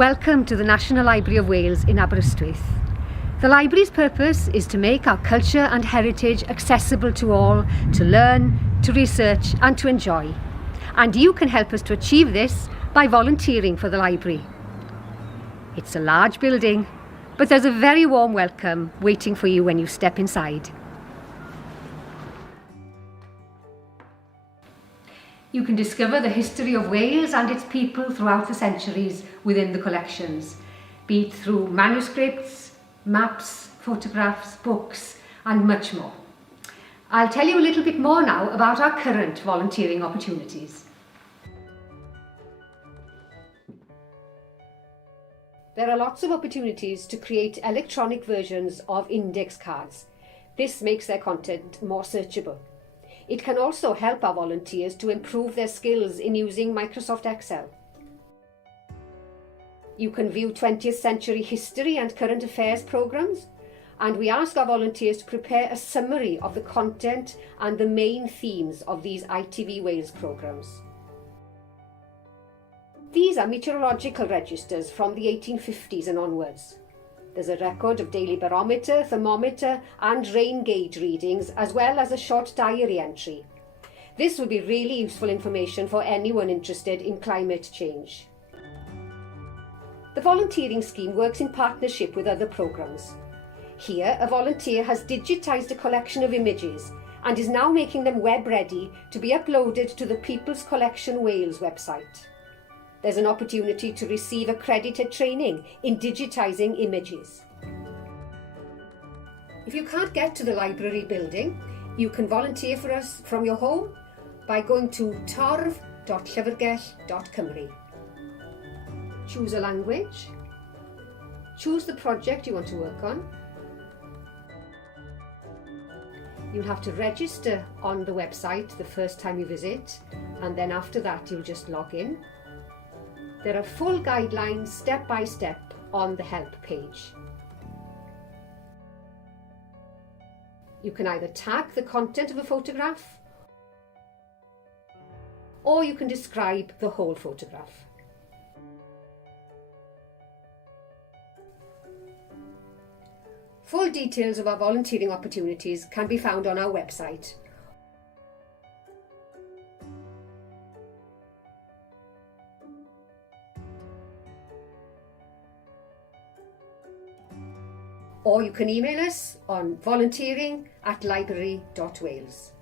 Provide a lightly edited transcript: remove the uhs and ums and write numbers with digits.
Welcome to the National Library of Wales in Aberystwyth. The library's purpose is to make our culture and heritage accessible to all, to learn, to research and to enjoy. And you can help us to achieve this by volunteering for the library. It's a large building, but there's a very warm welcome waiting for you when you step inside. You can discover the history of Wales and its people throughout the centuries within the collections, be it through manuscripts, maps, photographs, books and much more. I'll tell you a little bit more now about our current volunteering opportunities. There are lots of opportunities to create electronic versions of index cards. This makes their content more searchable. It can also help our volunteers to improve their skills in using Microsoft Excel. You can view 20th century history and current affairs programmes, and we ask our volunteers to prepare a summary of the content and the main themes of these ITV Wales programmes. These are meteorological registers from the 1850s and onwards. There's a record of daily barometer, thermometer and rain gauge readings, as well as a short diary entry. This will be really useful information for anyone interested in climate change. The volunteering scheme works in partnership with other programmes. Here, a volunteer has digitised a collection of images and is now making them web ready to be uploaded to the People's Collection Wales website. There's an opportunity to receive accredited training in digitising images. If you can't get to the library building, you can volunteer for us from your home by going to torf.llyfrgell.cymru. Choose a language, choose the project you want to work on. You'll have to register on the website the first time you visit, and then after that you'll just log in. There are full guidelines step by step on the help page. You can either tag the content of a photograph or you can describe the whole photograph. Full details of our volunteering opportunities can be found on our website. Or you can email us on volunteering@library.wales.